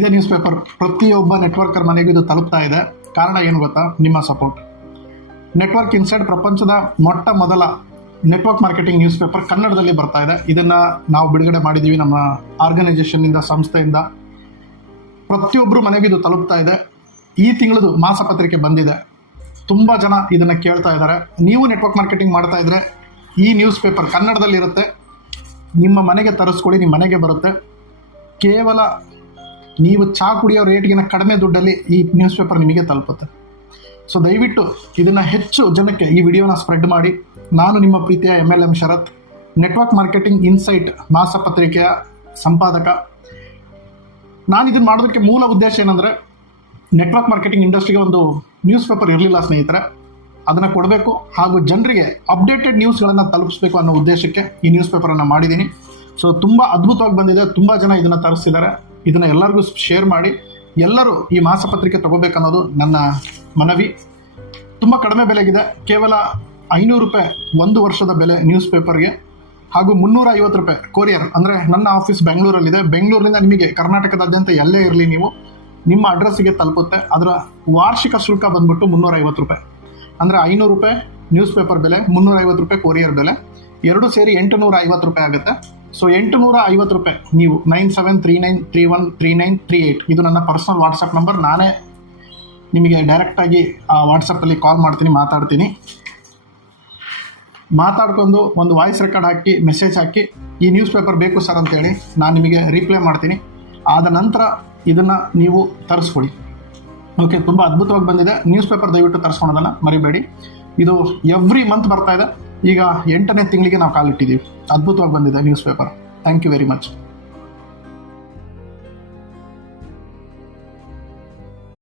ಇದೇ news paper ಪ್ರತಿಯೊಬ್ಬ networker ಮನೆಗೂ ಇದು ತಲುಪ್ತಾ ಇದೆ. ಕಾರಣ ಏನು ಗೊತ್ತಾ? ನಿಮ್ಮ ಸಪೋರ್ಟ್. ನೆಟ್ವರ್ಕ್ ಇನ್ಸೈಡ್ ಪ್ರಪಂಚದ ಮೊಟ್ಟ ಮೊದಲ ನೆಟ್ವರ್ಕ್ ಮಾರ್ಕೆಟಿಂಗ್ ನ್ಯೂಸ್ ಪೇಪರ್ ಕನ್ನಡದಲ್ಲಿ ಬರ್ತಾ ಇದೆ. ಇದನ್ನು ನಾವು ಬಿಡುಗಡೆ ಮಾಡಿದ್ದೀವಿ ನಮ್ಮ ಆರ್ಗನೈಸೇಷನ್ನಿಂದ, ಸಂಸ್ಥೆಯಿಂದ. ಪ್ರತಿಯೊಬ್ಬರು ಮನೆಗೂ ಇದು ತಲುಪ್ತಾ ಇದೆ. ಈ ತಿಂಗಳದು ಮಾಸಪತ್ರಿಕೆ ಬಂದಿದೆ. ತುಂಬ ಜನ ಇದನ್ನು ಕೇಳ್ತಾ ಇದ್ದಾರೆ. ನೀವು ನೆಟ್ವರ್ಕ್ ಮಾರ್ಕೆಟಿಂಗ್ ಮಾಡ್ತಾ ಇದ್ರೆ ಈ ನ್ಯೂಸ್ ಪೇಪರ್ ಕನ್ನಡದಲ್ಲಿರುತ್ತೆ. ನಿಮ್ಮ ಮನೆಗೆ ತರಿಸ್ಕೊಳ್ಳಿ, ನಿಮ್ಮ ಮನೆಗೆ ಬರುತ್ತೆ. ಕೇವಲ ನೀವು ಚಹಾ ಕುಡಿಯೋ ರೇಟ್ಗಿನ ಕಡಿಮೆ ದುಡ್ಡಲ್ಲಿ ಈ ನ್ಯೂಸ್ ಪೇಪರ್ ನಿಮಗೆ ತಲುಪುತ್ತೆ. ಸೊ ದಯವಿಟ್ಟು ಇದನ್ನು ಹೆಚ್ಚು ಜನಕ್ಕೆ ಈ ವಿಡಿಯೋನ ಸ್ಪ್ರೆಡ್ ಮಾಡಿ. ನಾನು ನಿಮ್ಮ ಪ್ರೀತಿಯ MLM ಶರತ್, ನೆಟ್ವರ್ಕ್ ಮಾರ್ಕೆಟಿಂಗ್ ಇನ್ಸೈಟ್ ಮಾಸಪತ್ರಿಕೆಯ ಸಂಪಾದಕ. ನಾನು ಇದನ್ನು ಮಾಡೋದಕ್ಕೆ ಮೂಲ ಉದ್ದೇಶ ಏನಂದರೆ, ನೆಟ್ವರ್ಕ್ ಮಾರ್ಕೆಟಿಂಗ್ ಇಂಡಸ್ಟ್ರಿಗೆ ಒಂದು ನ್ಯೂಸ್ ಪೇಪರ್ ಇರಲಿಲ್ಲ ಸ್ನೇಹಿತರೆ, ಅದನ್ನು ಕೊಡಬೇಕು ಹಾಗೂ ಜನರಿಗೆ ಅಪ್ಡೇಟೆಡ್ ನ್ಯೂಸ್ಗಳನ್ನು ತಲುಪಿಸ್ಬೇಕು ಅನ್ನೋ ಉದ್ದೇಶಕ್ಕೆ ಈ ನ್ಯೂಸ್ ಪೇಪರನ್ನು ಮಾಡಿದ್ದೀನಿ. ಸೊ ತುಂಬ ಅದ್ಭುತವಾಗಿ ಬಂದಿದೆ. ತುಂಬ ಜನ ಇದನ್ನು ತರಿಸ್ತಿದ್ದಾರೆ. ಇದನ್ನು ಎಲ್ಲರಿಗೂ ಶೇರ್ ಮಾಡಿ. ಎಲ್ಲರೂ ಈ ಮಾಸಪತ್ರಿಕೆ ತಗೋಬೇಕನ್ನೋದು ನನ್ನ ಮನವಿ. ತುಂಬ ಕಡಿಮೆ ಬೆಲೆಗಿದೆ. ಕೇವಲ 500 ರೂಪಾಯಿ 1 ವರ್ಷದ ಬೆಲೆ ನ್ಯೂಸ್ ಪೇಪರ್ಗೆ, ಹಾಗೂ 350 ರೂಪಾಯಿ ಕೊರಿಯರ್. ಅಂದರೆ ನನ್ನ ಆಫೀಸ್ ಬೆಂಗಳೂರಲ್ಲಿದೆ. ಬೆಂಗಳೂರಿನಿಂದ ನಿಮಗೆ ಕರ್ನಾಟಕದಾದ್ಯಂತ ಎಲ್ಲೇ ಇರಲಿ, ನೀವು ನಿಮ್ಮ ಅಡ್ರೆಸ್ಸಿಗೆ ತಲುಪುತ್ತೆ. ಅದರ ವಾರ್ಷಿಕ ಶುಲ್ಕ ಬಂದ್ಬಿಟ್ಟು 350 ರೂಪಾಯಿ. ಅಂದರೆ 500 ರೂಪಾಯಿ ನ್ಯೂಸ್ ಪೇಪರ್ ಬೆಲೆ, 350 ರೂಪಾಯಿ ಕೊರಿಯರ್ ಬೆಲೆ, ಎರಡು ಸೇರಿ 850 ರೂಪಾಯಿ ಆಗುತ್ತೆ. ಸೊ 850 ರೂಪಾಯಿ ನೀವು 9739313938 ಇದು ನನ್ನ ಪರ್ಸನಲ್ ವಾಟ್ಸಪ್ ನಂಬರ್. ನಾನೇ ನಿಮಗೆ ಡೈರೆಕ್ಟಾಗಿ ಆ ವಾಟ್ಸಪ್ಪಲ್ಲಿ ಕಾಲ್ ಮಾಡ್ತೀನಿ, ಮಾತಾಡ್ಕೊಂಡು ಒಂದು ವಾಯ್ಸ್ ರೆಕಾರ್ಡ್ ಹಾಕಿ, ಮೆಸೇಜ್ ಹಾಕಿ, ಈ ನ್ಯೂಸ್ ಪೇಪರ್ ಬೇಕು ಸರ್ ಅಂತೇಳಿ ನಾನು ನಿಮಗೆ ರಿಪ್ಲೈ ಮಾಡ್ತೀನಿ. ಆದ ನಂತರ ಇದನ್ನು ನೀವು ತರಿಸ್ಕೊಡಿ. ಓಕೆ, ತುಂಬ ಅದ್ಭುತವಾಗಿ ಬಂದಿದೆ ನ್ಯೂಸ್ ಪೇಪರ್. ದಯವಿಟ್ಟು ತರಿಸ್ಕೊಳೋದನ್ನು ಮರಿಬೇಡಿ. ಇದು ಎವ್ರಿ ಮಂತ್ ಬರ್ತಾ ಇದೆ. ಈಗ 8ನೇ ತಿಂಗಳಿಗೆ ನಾವು ಕಾಲಿಟ್ಟಿದ್ದೀವಿ. ಅದ್ಭುತವಾಗಿ ಬಂದಿದೆ newspaper. Thank you very much.